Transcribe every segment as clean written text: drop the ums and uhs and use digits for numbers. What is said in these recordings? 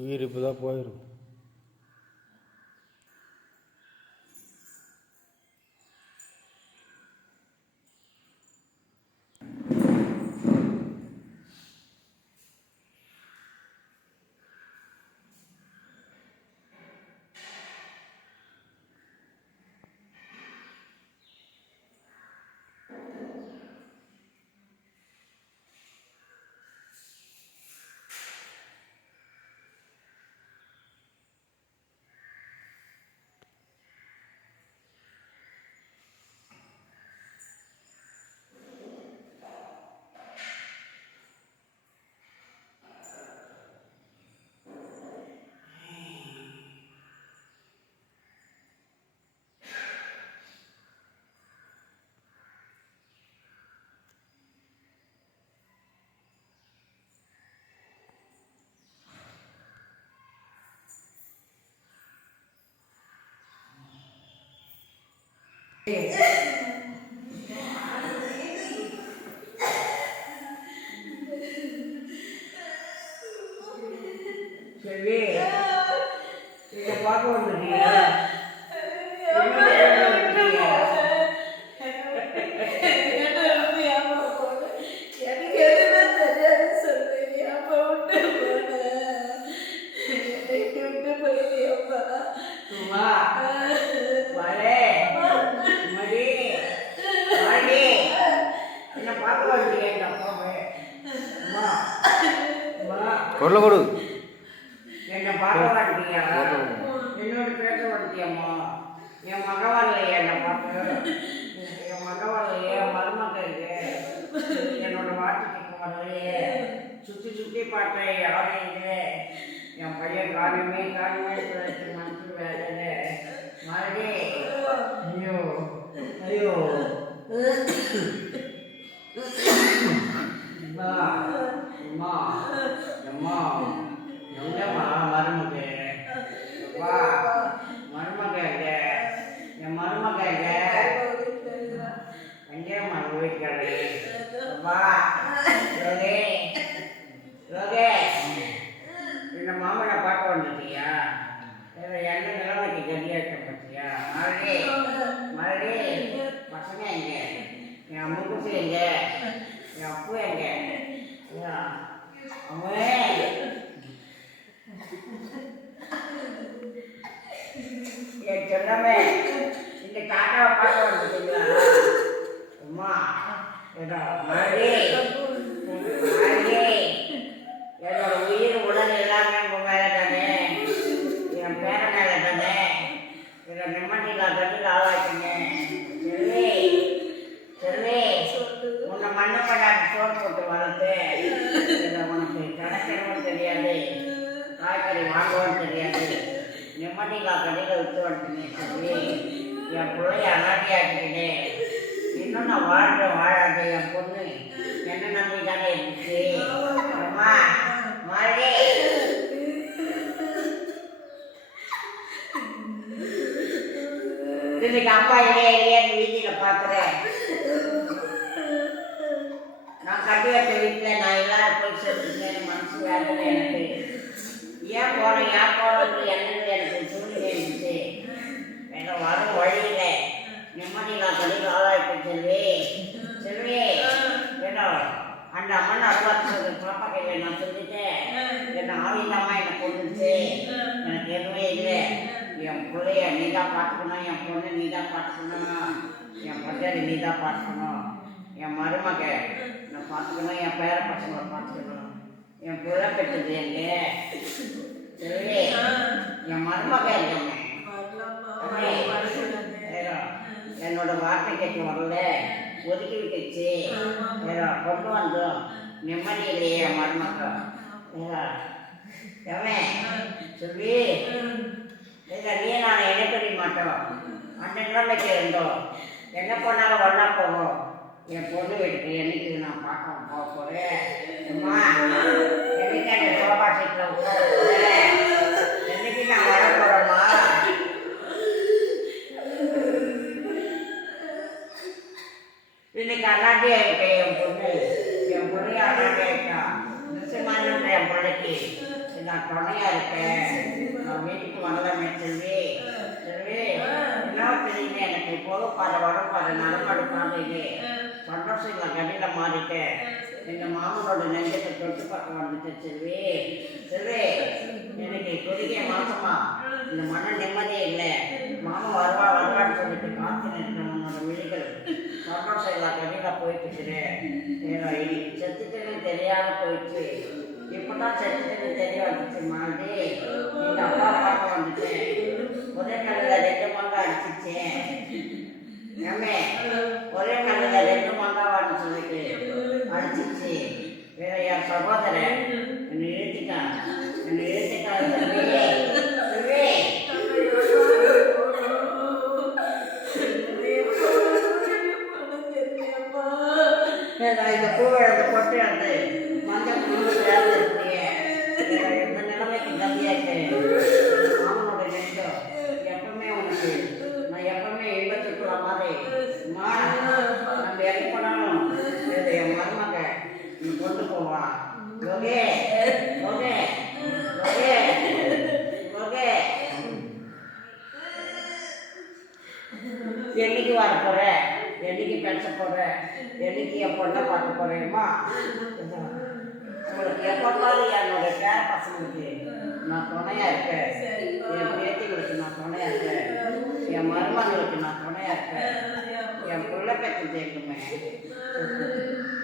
உயிர் இப்போ தான் போயிடும். சரி, இதை பார்க்க வந்துட்டீங்களா? பொருளை கொடு. என்னை பார்க்க மாட்டியா? என்னோட பேச மாட்டியாம்மா? என் மக வரலையே, என்னை பார்த்து என் மக வரலையே, மருமகளுக்கு என்னோட வாட்டுக்கு வரலையே. சுற்றி சுற்றி பார்த்தேன், யாரும் இல்லை. என் பையன் காரணமே சொல்லிட்டு மனசு வேலை மறுபடி. ஐயோ ஐயோ அம்மா அம்மா அம்மா எங்கம்மா மருமக? அப்பா மருமக எங்க? என் மருமக எங்க? எங்கேம்மா போயிருக்காரு? அப்பா ரோகே ரோகே, இந்த மாமனை பார்க்க வந்துட்டியா? என்ன நிலைமைக்கு கதியாட்ட பற்றியா? மறுபடி பசங்க எங்க? என் முகுசு எங்க? என் அப்பு எங்க? என் சொல்லாமே இந்த காட்டாவை பார்க்க வந்துட்டீங்களா? அம்மா மறுபடி என்னோட உயிர் உடல் எல்லாமே உங்க மேல தானே, என் பேர மேல தானே. இதை நிம்மதியில் கண்டு ஆளாச்சுங்க. செல்வி செல்வி, உன்னை மண்ணு பண்ணாது சோறு போட்டு வளர்த்து இதை உனக்கு கிடைக்கிறவும் தெரியாது, காய்கறி வாங்குவோன்னு தெரியாது. நிம்மதியில் கடையில் விட்டு வந்துட்டேன். செல்வி, என் பிள்ளைய அனாதையாக்கிட்டே. இன்னும் நான் வாழாது. என் பொண்ணு என்ன நம்பி தானே இருந்துச்சு. அம்மா மாறே இன்னைக்கு அப்பா இல்லையான்னு வீதியில் பார்க்குறேன். நான் கட்டி வச்ச வீட்டில் நான் எல்லாரும் போய் சேர்த்துட்டேன். மனசு வேதனை எனக்கு. ஏன் போனேன் என்னன்னு எனக்கு சூழ்நிலை இருந்துச்சு. எனக்கு வரும் வழியில் நிம்மதியில் கடையில் ஆளாயிட்டு. செல்வி செல்வி, ஏன்னா அந்த அம்மன் அருவாக்கு பாப்பா கையில் நான் சொல்லிட்டேன். என்ன ஆவிதம்மா என்னை கொண்டுச்சு. எனக்கு எதுவுமே இல்லை. என் பிள்ளைய நீ தான் பார்த்துக்கணும், என் பொண்ணு நீ தான் பார்த்துக்கணும், என் பஞ்சாரி நீ தான் பார்த்துக்கணும், என் மருமக நான் பார்த்துக்கணும், என் பேர பசங்களை பார்த்துக்கணும். என் பிள்ளை பெற்றது எங்க? செல்வி, என் மருமக இருக்கங்க. என்னோட வார்த்தை கேட்க வரல, ஒதுக்கி விட்டுச்சு. கொண்டு வந்தோம் நிம்மதி இல்லையே என் மருமக்கம். சொல்லி நீ நான் இணைப்படி மாட்டோம். அந்த நிலைமைக்கு இருந்தோம். என்ன பண்ணாலும் ஒன்றா போவோம். என் பொண்ணு வீட்டுக்கு என்னைக்கு நான் பார்க்க போக போகிறேன். அம்மா என்னைக்கு அந்த சோபா சீட்டில் உட்கார போகிறேன். என்னைக்கு நான் வர போகிறோம்மா? இன்னைக்கு அண்ணாட்டியா இருக்கேன். என் பொண்ணு அண்ணாட்டியா இருக்கா. நிச்சயமான என் பிள்ளைக்கு நான் துணையா இருக்கேன். நான் வீட்டுக்கு வரலாமே செல்வி. செல்வி என்ன தெரியுங்க, எனக்கு போகப்பாரு வரப்பாரு நடமாடுப்பாரு சந்தோஷம் இல்லை, கடையில் மாறிட்டேன். எங்கள் மாமனோட நெஞ்சத்தை தொட்டு பார்க்க வந்துட்டேன் செல்வி. செல்வி எனக்கு கொடிக்கே மாசமா இந்த மன நிம்மதியே இல்லை. மாமா வருவான்னு சொல்லிட்டு காத்து நிற்கிறேன். உன்னோட விழிகள் சந்தோஷம் இல்லை, கடையில் போயிட்டுக்கிறேன். இன்னைக்கு செத்துட்டேன்னு தெரியாத போயிடுச்சு. இப்போதான் செத்துட்டேன்னு தெரிய வந்துச்சு. மாதிரி எங்கள் அப்பா பார்க்க வந்துட்டேன். ஒரே கல்லில் 2 மாங்காய் அடிச்சிச்சேன். ஏமே ஒரே கல்லில் 2 மாங்காவான்னு சொல்லிட்டு அடிச்சிச்சு. வேற என் சகோதரன் என்னை இழுத்திட்டான். இந்த பூவிழந்து கொட்டு வந்து மஞ்சள் பூ சேர்ந்துருக்கிய இந்த நிலைமைக்கு கம்மியாச்சு. மாமனோட நெஞ்சம் எப்பவுமே உனக்கு நான் எப்பவுமே இன்பத்துக்குள்ள மாதிரி நம்ம எங்க போனாலும் என் மருமக நீ கொண்டு போவான். யோகே யோகே யோகே யோகே என்னைக்கு வர போற, என்னைக்கு பேச போற, என்னைக்கு என் பொண்ணை பார்க்க போறேம்மா. உங்களுக்கு எப்போ பாரு என்னோட பேர பசங்களுக்கு நான் துணையா இருக்கேன். என் பேத்திகளுக்கு நான் துணையா இருக்கேன். என் மருமகளுக்கு நான் துணையா இருக்கேன். என் புள்ள பெற்று தேக்குமே,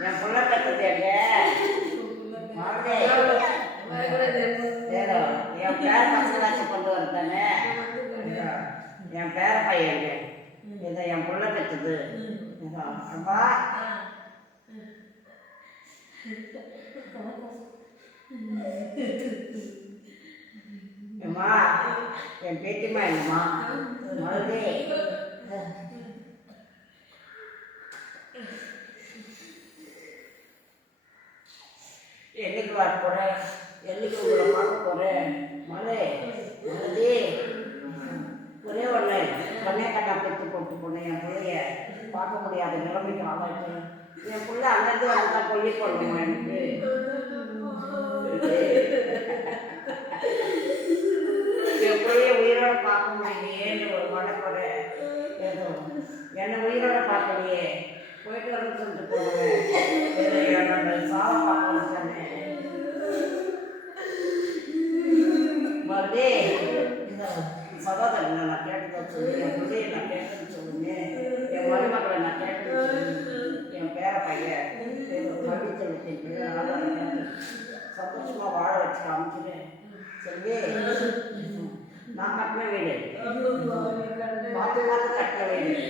என் புள்ள பெற்று தேக்க என் பேர பசங்களாச்சும் கொண்டு வரத்தானே. என் பேர பையன் இதை என் புள்ள பெற்றது. அப்பா அம்மா என் பேத்திமா இல்லைம்மா மறுபடி என்னைக்கு வர போறேன், என்னைக்கு உங்களை பார்க்க போறேன். மலை மறுபடி ஒரே ஒன்று பொண்ணே கண்ணா பெற்று போட்டு பொண்ணு என் பிள்ளைய பார்க்க முடியாத நிலைமைக்கு ஆளாச்சு. என் பிள்ளை அங்கேருந்து வந்து தான் கொல்லி போடணுமா எனக்கு. என் பிள்ளைய உயிரோட பார்க்க முடியலையேன்னு ஒரு மனக்குறை. ஏதோ என்னை உயிரோட பார்க்கலையே, போயிட்டு வரணும்னு சொல்லிட்டு போடுவேன். என்னோட சாவை பார்க்கணும் சொன்னேன். மறுபடி இந்த சகோதரனை நான் கேட்டதை சொல்லி, என் பிள்ளையை நான் கேட்டதுன்னு சொல்லுங்க, என் மருமகளை நான் கேட்டதுன்னு சொல்லுங்க. என் பேர பையன் கல்விச்சலத்தின் பேர் ஆதாரம் சந்தோஷமா வாழ வச்சு காமிச்சிட்டேன். செல்வி நான் கட்டின வீடு, பார்த்து கட்டின வீடு.